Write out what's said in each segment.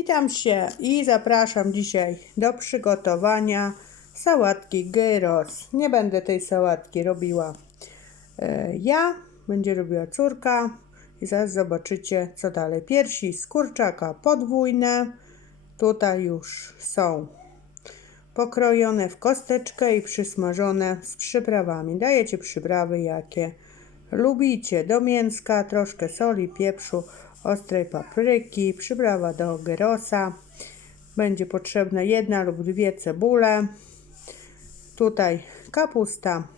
Witam się i zapraszam dzisiaj do przygotowania sałatki gyros. Nie będę tej sałatki robiła e, ja, będzie robiła córka i zaraz zobaczycie co dalej. Piersi z kurczaka podwójne, tutaj już są pokrojone w kosteczkę i przysmażone z przyprawami. Dajecie przyprawy jakie lubicie. Do mięska troszkę soli, pieprzu, ostrej papryki, przyprawa do gyrosa. Będzie potrzebna jedna lub dwie cebule. Tutaj kapusta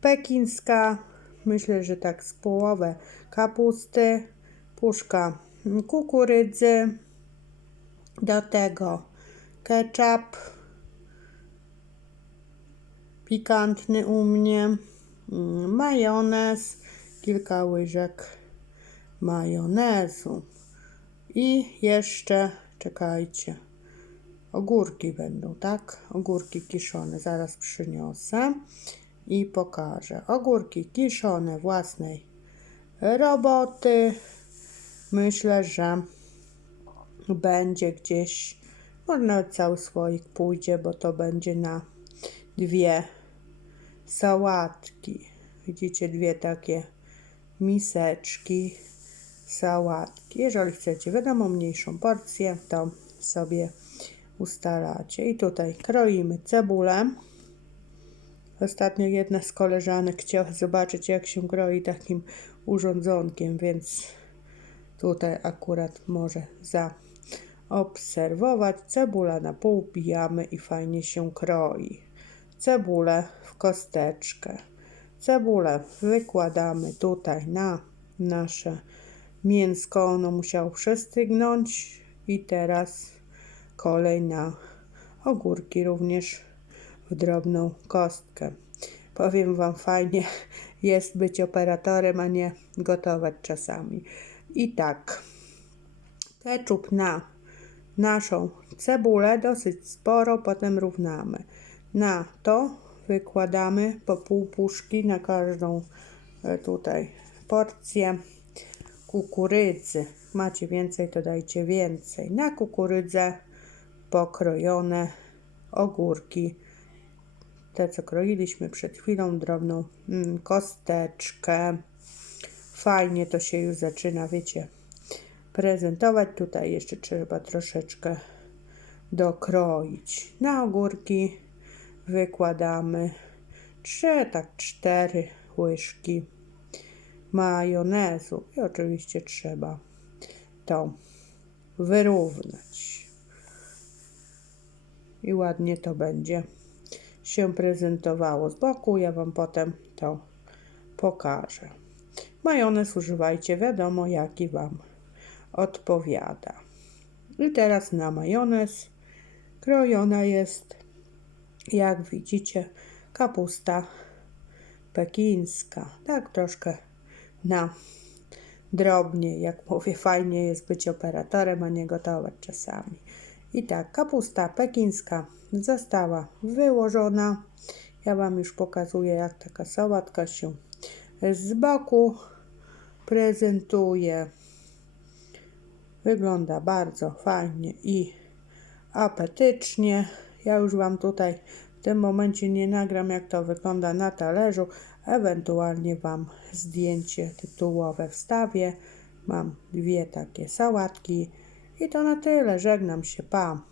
pekińska. Myślę, że tak z połowę kapusty. Puszka kukurydzy. Do tego ketchup pikantny u mnie, mm, majonez, kilka łyżek majonezu i jeszcze, czekajcie, ogórki będą, tak? Ogórki kiszone, zaraz przyniosę i pokażę. Ogórki kiszone własnej roboty. Myślę, że będzie gdzieś, może nawet cały słoik pójdzie, bo to będzie na dwie sałatki. Widzicie, dwie takie miseczki sałatki. Jeżeli chcecie, wiadomo, mniejszą porcję, to sobie ustalacie. I tutaj kroimy cebulę. Ostatnio jedna z koleżanek chciała zobaczyć, jak się kroi takim urządzonkiem, więc tutaj akurat może zaobserwować. Cebula na pół pijamy i fajnie się kroi. Cebulę w kosteczkę. Cebulę wykładamy tutaj na nasze mięsko. Ono musiało przestygnąć. I teraz kolej na ogórki również w drobną kostkę. Powiem Wam, fajnie jest być operatorem, a nie gotować czasami. I tak, ketchup na naszą cebulę, dosyć sporo, potem równamy. Na to wykładamy po pół puszki na każdą e, tutaj porcję kukurydzy. Macie więcej, to dajcie więcej. Na kukurydzę pokrojone ogórki. Te, co kroiliśmy przed chwilą, drobną mm, kosteczkę. Fajnie to się już zaczyna, wiecie, prezentować. Tutaj jeszcze trzeba troszeczkę dokroić. Na ogórki wykładamy trzy, tak cztery łyżki majonezu i oczywiście trzeba to wyrównać. I ładnie to będzie się prezentowało z boku. Ja Wam potem to pokażę. Majonez używajcie, wiadomo jaki Wam odpowiada. I teraz na majonez krojona jest, jak widzicie, kapusta pekińska. Tak troszkę na drobnie, jak mówię, fajnie jest być operatorem, a nie gotować czasami. I tak, kapusta pekińska została wyłożona. Ja Wam już pokazuję, jak taka sałatka się z boku prezentuje. Wygląda bardzo fajnie i apetycznie. Ja już Wam tutaj tym momencie nie nagram, jak to wygląda na talerzu. Ewentualnie Wam zdjęcie tytułowe wstawię. Mam dwie takie sałatki. I to na tyle. Żegnam się. Pa.